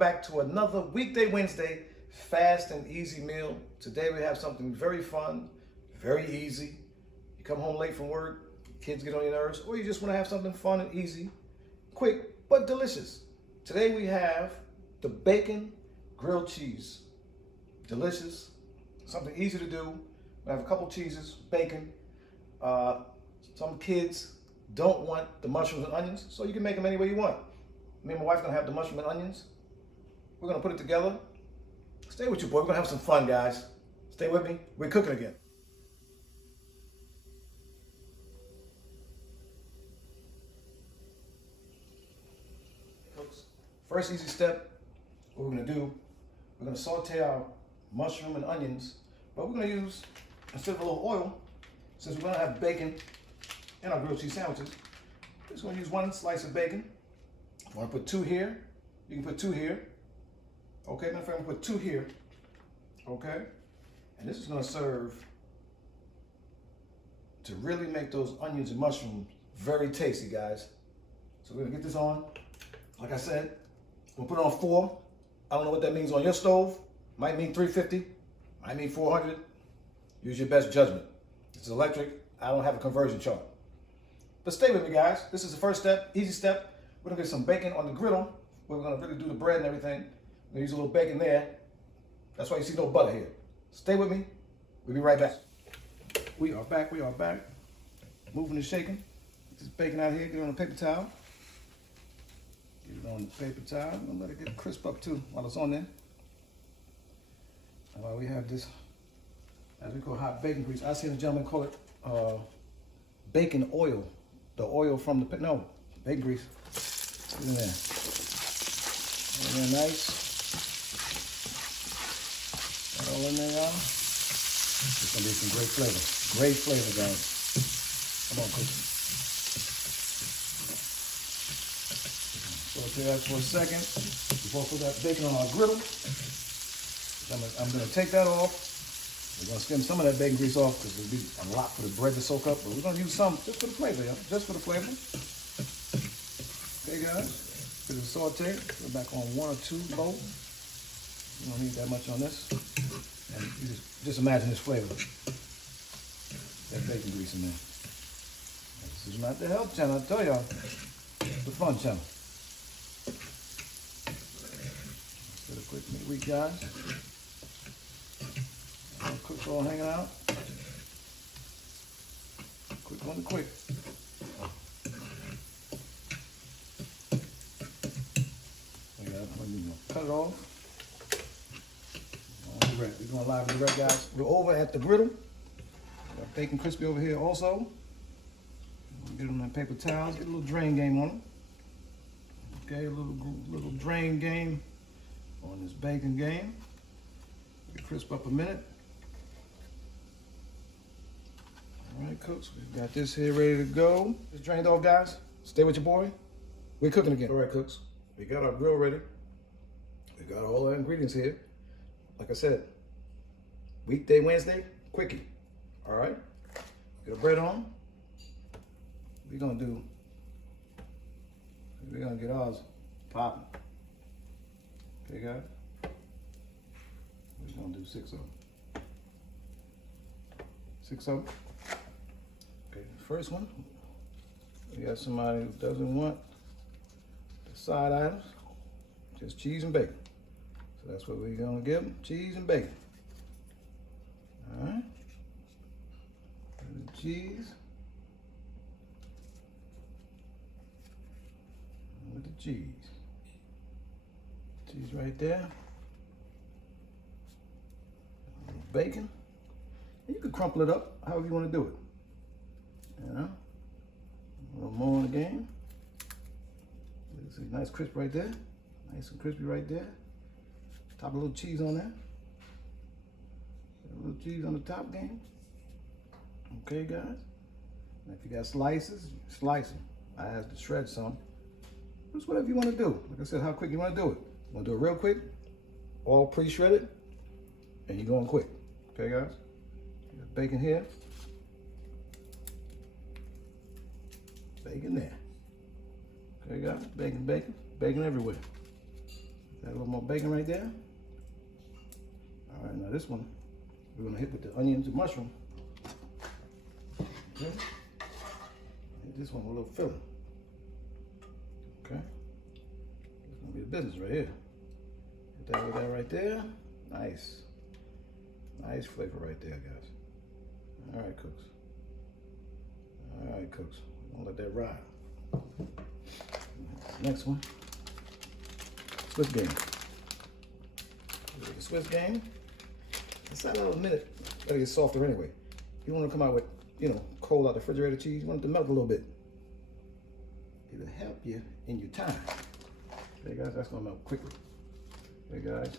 back to another weekday Wednesday fast and easy meal. Today we have something very fun, very easy. You come home late from work, kids get on your nerves, or you just want to have something fun and easy, quick but delicious. Today we have the bacon grilled cheese. Delicious, something easy to do. We have a couple cheeses, bacon. Some kids don't want the mushrooms and onions, so you can make them any way you want. Me and my wife are gonna have the mushroom and onions. We're gonna put it together. Stay with you, boy. We're gonna have some fun, guys. Stay with me. We're cooking again. Folks, first easy step, what we're gonna do, we're gonna saute our mushroom and onions, but we're gonna use, instead of a little oil, since we're gonna have bacon in our grilled cheese sandwiches, we're just gonna use one slice of bacon. If you want to put two here, you can put two here. Okay, my friend, put two here. Okay, and this is going to serve to really make those onions and mushrooms very tasty, guys. So we're going to get this on. Like I said, we'll put it on 4. I don't know what that means on your stove. Might mean 350, might mean 400. Use your best judgment. It's electric. I don't have a conversion chart. But stay with me, guys. This is the first step, easy step. We're gonna get some bacon on the griddle. We're gonna really do the bread and everything. We're gonna use a little bacon there. That's why you see no butter here. Stay with me. We'll be right back. We are back. Moving and shaking. Get this bacon out here. Get it on a paper towel. Get it on the paper towel. I'm gonna let it get crisp up too while it's on there. And while we have this, as we call hot bacon grease. I seen a gentleman call it bacon oil. The oil from the, no, bacon grease. Get in there. Get in there nice. That all in there, y'all. It's gonna be some great flavor. Great flavor, guys. Come on, cook. Saute that for a second before I put that bacon on our griddle. I'm gonna take that off. We're gonna skim some of that bacon grease off because it'll be a lot for the bread to soak up, but we're gonna use some just for the flavor, y'all. Just for the flavor. Okay, guys, put it saute. Put it back on 1 or 2 both. You don't need that much on this. And you just imagine this flavor. That bacon grease in there. This is not the health channel, I tell y'all. It's the fun channel. Let's get a quick midweek, guys. Cooks all hanging out. Quick one, quick. Cut it off. We're going live with the red, guys. We're over at the griddle. Got bacon crispy over here also. Get them on paper towels. Get a little drain game on them. Okay, a little drain game on this bacon game. Get crisp up a minute. All right, cooks. We've got this here ready to go. It's drained off, guys. Stay with your boy. We're cooking again. All right, cooks. We got our grill ready. We got all the ingredients here. Like I said, weekday, Wednesday, quickie. All right, get the bread on. We're gonna get ours popping. Okay, guys? We're gonna do 6 of them. 6 of them. Okay, the first one, we got somebody who doesn't want the side items, just cheese and bacon. So that's what we're gonna give them, cheese and bacon. All right, the cheese. With the cheese. Cheese right there. Bacon. And you can crumple it up however you want to do it. You know? A little more in the game. See, nice crisp right there. Nice and crispy right there. Top a little cheese on there. A little cheese on the top game. Okay, guys. And if you got slices, slice them. I have to shred some. Just whatever you want to do. Like I said, how quick you want to do it. You want to do it real quick, all pre-shredded, and you're going quick. Okay, guys? Got bacon here. Bacon there. Okay, guys? Bacon, bacon. Bacon everywhere. Got a little more bacon right there. All right, now this one, we're gonna hit with the onions and mushroom. Okay. Hit this one with a little filling. Okay. It's gonna be the business right here. Hit that with that right there. Nice. Nice flavor right there, guys. All right, cooks. All right, cooks. Don't let that ride. Next one. Swiss game. The Swiss game. It's not a minute. Gotta get softer anyway. You want to come out with, cold out the refrigerator cheese. You want it to melt a little bit. It'll help you in your time. Okay, guys, that's gonna melt quickly. Okay, guys.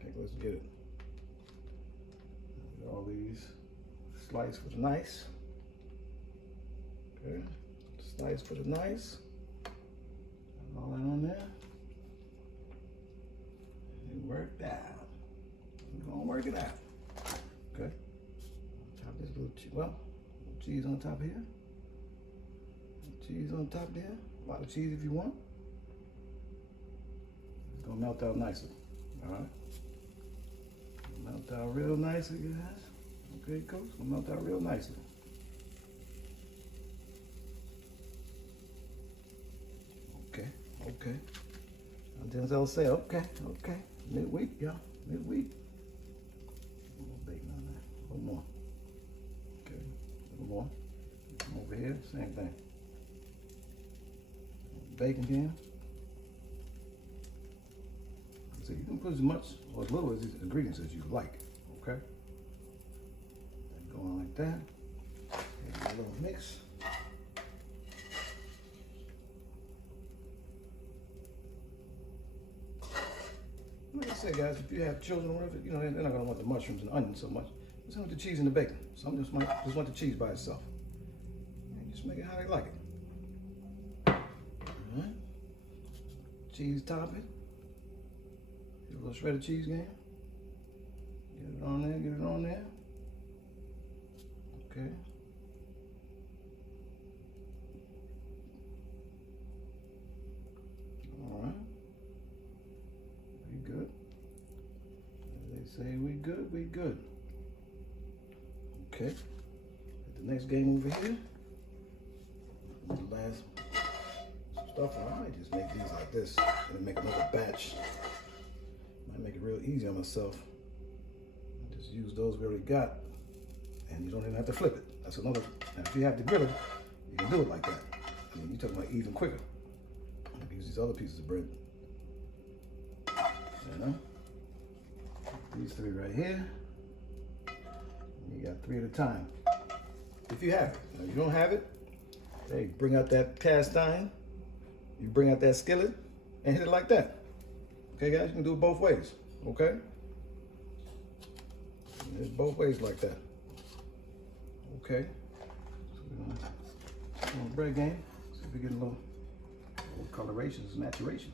Okay, let's get it. All these slice for the nice. Okay, slice for the nice. All that on there. It worked out. We're gonna work it out. Okay. Chop this little little cheese on top here. Cheese on top there. A lot of cheese if you want. It's gonna melt out nicely. All right. Melt out real nicely, guys. Okay, cooks. Gonna melt out real nicely. Okay. Denzel say, okay. Midweek, y'all. Midweek. A little bacon on there. A little more. Okay. A little more. Come over here. Same thing. Bacon here. So you can put as much or as little as these ingredients as you like. Okay. Going like that. Maybe a little mix. Like I said, guys, if you have children or whatever, they're not gonna want the mushrooms and onions so much. Just want the cheese and the bacon. Some just want the cheese by itself. And just make it how they like it. All right. Cheese topping. Get a little shredded cheese game. Get it on there. Okay. All right. We good. As they say, we good. Okay. The next game over here. The last stuff. I might just make these like this and make another batch. Might make it real easy on myself. Just use those we already got, and you don't even have to flip it. That's another. Now, if you have the griller, you can do it like that. I mean, you're talking about even quicker. I can use these other pieces of bread. These three right here. You got 3 at a time. If you have it. Now, if you don't have it, hey, bring out that cast iron. You bring out that skillet and hit it like that. Okay, guys, you can do it both ways. Okay? It's both ways like that. Okay. So we're gonna bread game. See if we get a little coloration, maturation.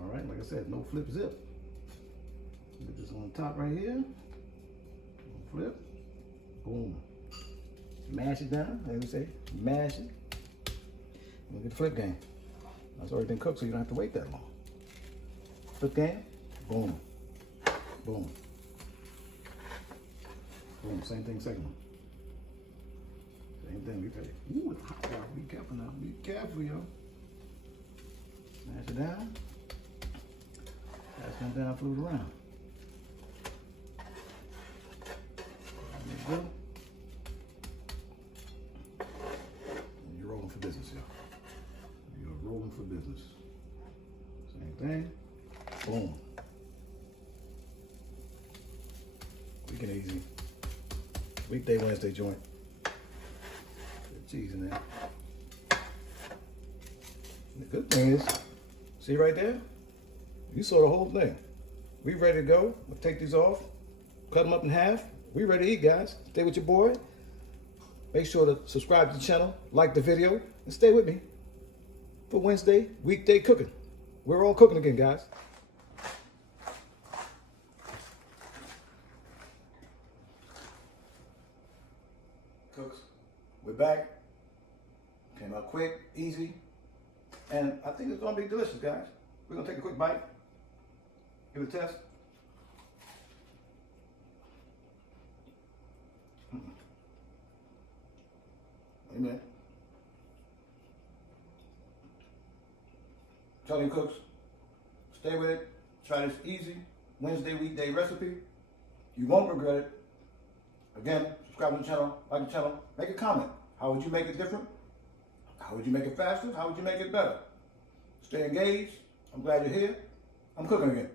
All right, like I said, no flip zip. Get this on top right here. Flip. Boom. Mash it down. Like we say, mash it. We'll get the flip game. That's already been cooked, so you don't have to wait that long. Flip game. Boom. Boom. Boom. Same thing, second one. Same thing. We pay. Ooh, it's hot, y'all. Be careful now. Be careful, y'all. Smash it down. Pass them down, flip it around. There you go. And you're rolling for business, y'all. You're rolling for business. Same thing. Boom. Quick and easy. Weekday, Wednesday joint. Put cheese in there. And the good thing is, see right there? You saw the whole thing. We ready to go. We'll take these off, cut them up in half. We ready to eat, guys. Stay with your boy. Make sure to subscribe to the channel, like the video, and stay with me for Wednesday, weekday cooking. We're all cooking again, guys. Cooks, we're back. Came out quick, easy. And I think it's gonna be delicious, guys. We're gonna take a quick bite. Give it a test. Amen. Tell your cooks, stay with it. Try this easy Wednesday weekday recipe. You won't regret it. Again, subscribe to the channel, like the channel, make a comment. How would you make it different? How would you make it faster? How would you make it better? Stay engaged. I'm glad you're here. I'm cooking again.